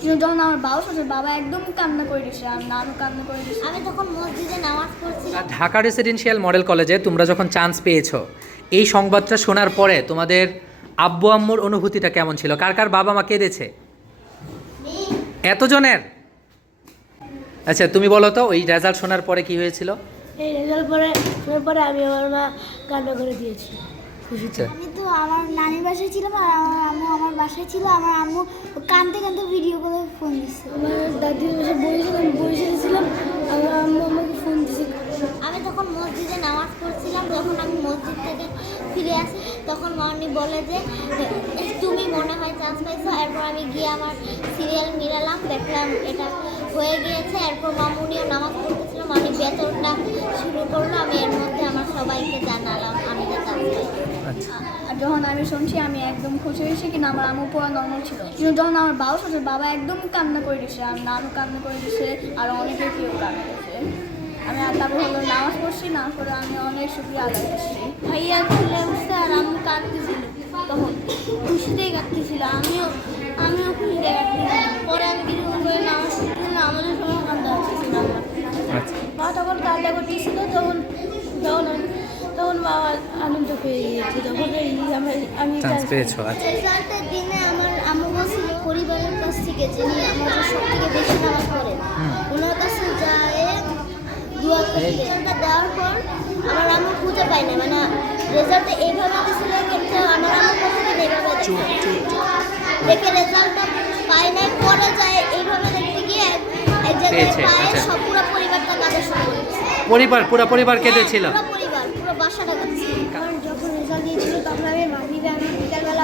কিন্তু যখন আমার বাবা শুনছে বাবা একদম কান্না করে দিছে আর নানু কান্না করে দিছে। আমি তখন মসজিদে নামাজ পড়ছিলাম। ঢাকা রেসিডেন্সিয়াল মডেল কলেজে তোমরা যখন চান্স পেয়েছ এই সংবাদটা শোনার পরে তোমাদের আব্বু আম্মুর অনুভূতিটা কেমন ছিল? কার কার বাবা মা কেঁদেছে? এতজনের? আচ্ছা তুমি বলো তো ওই রেজাল্ট শোনার পরে কি হয়েছিল? এই রেজাল্ট পরে শোনার পরে আমি আমার মা কান্না করে দিয়েছি। আচ্ছা। আমি তো আমার নানির বাসায় ছিলাম আর আমার বাসায় ছিল আমার আম্মু কানতে কানতে ভিডিও করে ফোন দিচ্ছে আমার দাদির বাসা বরিশাল আমি বরিশালে ছিলাম আমার আম্মু আমাকে ফোন দিয়েছে আমি তখন মসজিদে নামাজ পড়ছিলাম যখন আমি মসজিদ থেকে ফিরে আসি তখন মামনি বলে যে তুমি মনে হয় চান্স পাইছো। এরপর আমি গিয়ে আমার সিরিয়াল মিলালাম দেখলাম এটা হয়ে গিয়েছে। এরপর মামুনিও নামাজ পড়তেছিলাম আমি বেতনটা আর যখন আমি শুনছি আমি একদম খুশি হয়েছি কিন্তু আমার আম্মু পুরো নর্মাল ছিল। কিন্তু যখন আমার বাবা শুনছে বাবা একদম কান্না করে দিছে আর নানু কান্না করে দিছে আর অনেকে কেউ কান্না করছে। আমি আর তারপর হলো নামাজ পড়ছি নামাজ পড়ে আমি অনেক শুক্রিয়া আদায় করছি। ভাইয়া খুলে উঠছে আর আমি কাঁদতেছিল তখন। খুশিতেই কাঁদতেছিল আমিও আমিও খুশিতে কাঁদতেছিলাম। পরে আমি কিছুক্ষণ করে নামাজ পড়তেছিলাম আমাদের সময় কান্দা হচ্ছিল আমার আচ্ছা। মা তখন কান্না করতেছিল তখন বাবা আনন্দ পেয়ে গিয়েছে তখন এই আমি আমি চান্স পেয়েছ আচ্ছা। রেজাল্টের দিনে আমার আম্মু বলছিল পরিবারের কাছ থেকে যিনি আমাদের সব থেকে বেশি নামাজ পড়েন। ওনার কাছে যায় দোয়া করে। রেজাল্টটা দেওয়ার পর আমার আম্মু খুঁজে পায় না মানে রেজাল্টটা এইভাবে দিছিল কিন্তু আমার আম্মু প্রথমে এইভাবে দেখে। রেজাল্টটা পায় নাই পরে যায় এইভাবে দেখতে গিয়ে এক জায়গায় পায় আচ্ছা। সব পুরো পরিবারটা সঙ্গে। পরিবার পুরো পরিবার কেঁদেছিল। পুরো পরিবার বাসাটা কারণ যখন রেজাল্ট দিয়েছিল তখন আমি মামি বিকালবেলা